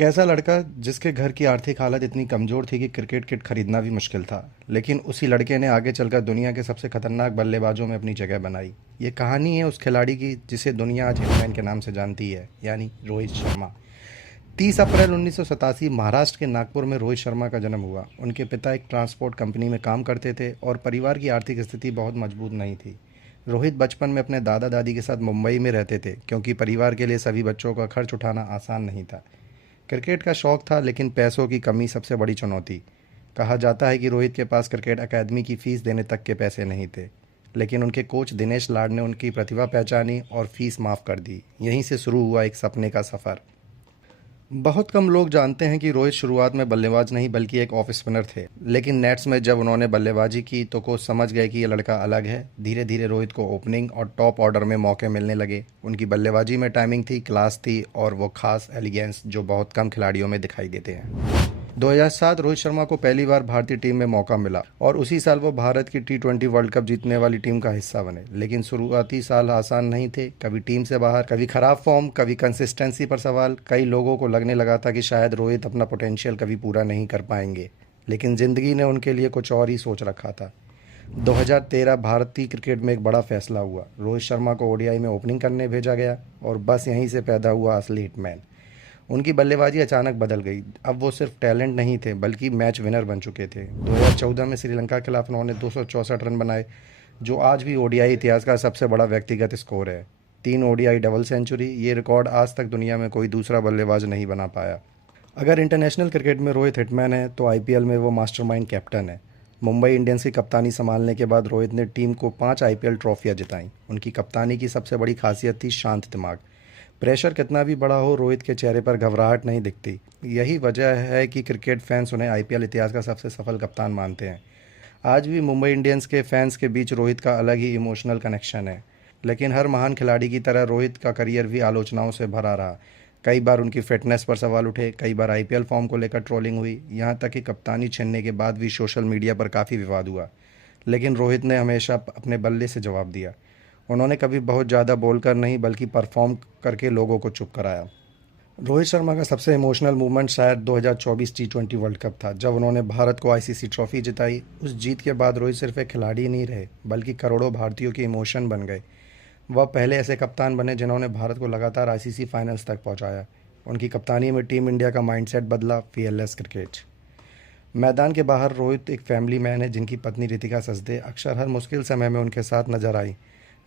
एक ऐसा लड़का जिसके घर की आर्थिक हालत इतनी कमज़ोर थी कि क्रिकेट किट खरीदना भी मुश्किल था, लेकिन उसी लड़के ने आगे चलकर दुनिया के सबसे खतरनाक बल्लेबाजों में अपनी जगह बनाई। ये कहानी है उस खिलाड़ी की जिसे दुनिया आज हिटमैन के नाम से जानती है, यानी रोहित शर्मा। 30 अप्रैल 1987 महाराष्ट्र के नागपुर में रोहित शर्मा का जन्म हुआ। उनके पिता एक ट्रांसपोर्ट कंपनी में काम करते थे और परिवार की आर्थिक स्थिति बहुत मजबूत नहीं थी। रोहित बचपन में अपने दादा दादी के साथ मुंबई में रहते थे, क्योंकि परिवार के लिए सभी बच्चों का खर्च उठाना आसान नहीं था। क्रिकेट का शौक था, लेकिन पैसों की कमी सबसे बड़ी चुनौती। कहा जाता है कि रोहित के पास क्रिकेट अकादमी की फ़ीस देने तक के पैसे नहीं थे, लेकिन उनके कोच दिनेश लाड ने उनकी प्रतिभा पहचानी और फीस माफ़ कर दी। यहीं से शुरू हुआ एक सपने का सफ़र। बहुत कम लोग जानते हैं कि रोहित शुरुआत में बल्लेबाज नहीं बल्कि एक ऑफ स्पिनर थे, लेकिन नेट्स में जब उन्होंने बल्लेबाजी की तो कोच समझ गए कि ये लड़का अलग है। धीरे धीरे रोहित को ओपनिंग और टॉप ऑर्डर में मौके मिलने लगे। उनकी बल्लेबाजी में टाइमिंग थी, क्लास थी और वो खास एलिगेंस जो बहुत कम खिलाड़ियों में दिखाई देते हैं। 2007 रोहित शर्मा को पहली बार भारतीय टीम में मौका मिला और उसी साल वो भारत की T20 वर्ल्ड कप जीतने वाली टीम का हिस्सा बने। लेकिन शुरुआती साल आसान नहीं थे, कभी टीम से बाहर, कभी खराब फॉर्म, कभी कंसिस्टेंसी पर सवाल। कई लोगों को लगने लगा था कि शायद रोहित अपना पोटेंशियल कभी पूरा नहीं कर पाएंगे, लेकिन ज़िंदगी ने उनके लिए कुछ और ही सोच रखा था। 2013 भारतीय क्रिकेट में एक बड़ा फैसला हुआ। रोहित शर्मा को ओडीआई में ओपनिंग करने भेजा गया और बस यहीं से पैदा हुआ असली हिटमैन। उनकी बल्लेबाजी अचानक बदल गई। अब वो सिर्फ टैलेंट नहीं थे बल्कि मैच विनर बन चुके थे। 2014 में श्रीलंका के खिलाफ उन्होंने 264 रन बनाए, जो आज भी ओडीआई इतिहास का सबसे बड़ा व्यक्तिगत स्कोर है। 3 ओडीआई डबल सेंचुरी, ये रिकॉर्ड आज तक दुनिया में कोई दूसरा बल्लेबाज नहीं बना पाया। अगर इंटरनेशनल क्रिकेट में रोहित हिटमैन है तो आईपीएल में वो मास्टरमाइंड कैप्टन है। मुंबई इंडियंस की कप्तानी संभालने के बाद रोहित ने टीम को 5 आईपीएल ट्रॉफियां जिताईं। उनकी कप्तानी की सबसे बड़ी खासियत थी शांत दिमाग। प्रेशर कितना भी बड़ा हो, रोहित के चेहरे पर घबराहट नहीं दिखती। यही वजह है कि क्रिकेट फैंस उन्हें आईपीएल इतिहास का सबसे सफल कप्तान मानते हैं। आज भी मुंबई इंडियंस के फैंस के बीच रोहित का अलग ही इमोशनल कनेक्शन है। लेकिन हर महान खिलाड़ी की तरह रोहित का करियर भी आलोचनाओं से भरा रहा। कई बार उनकी फिटनेस पर सवाल उठे, कई बार आईपीएल फॉर्म को लेकर ट्रोलिंग हुई, यहाँ तक कि कप्तानी छीनने के बाद भी सोशल मीडिया पर काफ़ी विवाद हुआ। लेकिन रोहित ने हमेशा अपने बल्ले से जवाब दिया। उन्होंने कभी बहुत ज़्यादा बोलकर नहीं बल्कि परफॉर्म करके लोगों को चुप कराया। रोहित शर्मा का सबसे इमोशनल मूवमेंट शायद 2024 T20 वर्ल्ड कप था, जब उन्होंने भारत को आईसीसी ट्रॉफी जिताई। उस जीत के बाद रोहित सिर्फ एक खिलाड़ी नहीं रहे बल्कि करोड़ों भारतीयों के इमोशन बन गए। वह पहले ऐसे कप्तान बने जिन्होंने भारत को लगातार आईसीसी फाइनल्स तक पहुंचाया। उनकी कप्तानी में टीम इंडिया का माइंडसेट बदला, फीयरलेस क्रिकेट। मैदान के बाहर रोहित एक फैमिली मैन है, जिनकी पत्नी रितिका सचदे अक्सर हर मुश्किल समय में उनके साथ नजर आई।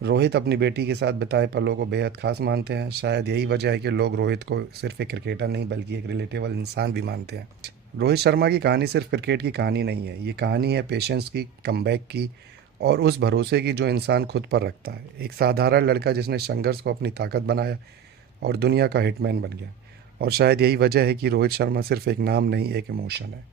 रोहित अपनी बेटी के साथ बिताए पलों को बेहद खास मानते हैं। शायद यही वजह है कि लोग रोहित को सिर्फ एक क्रिकेटर नहीं बल्कि एक रिलेटेबल इंसान भी मानते हैं। रोहित शर्मा की कहानी सिर्फ क्रिकेट की कहानी नहीं है, ये कहानी है पेशेंस की, कमबैक की और उस भरोसे की जो इंसान खुद पर रखता है। एक साधारण लड़का जिसने संघर्ष को अपनी ताकत बनाया और दुनिया का हिटमैन बन गया। और शायद यही वजह है कि रोहित शर्मा सिर्फ एक नाम नहीं, एक इमोशन है।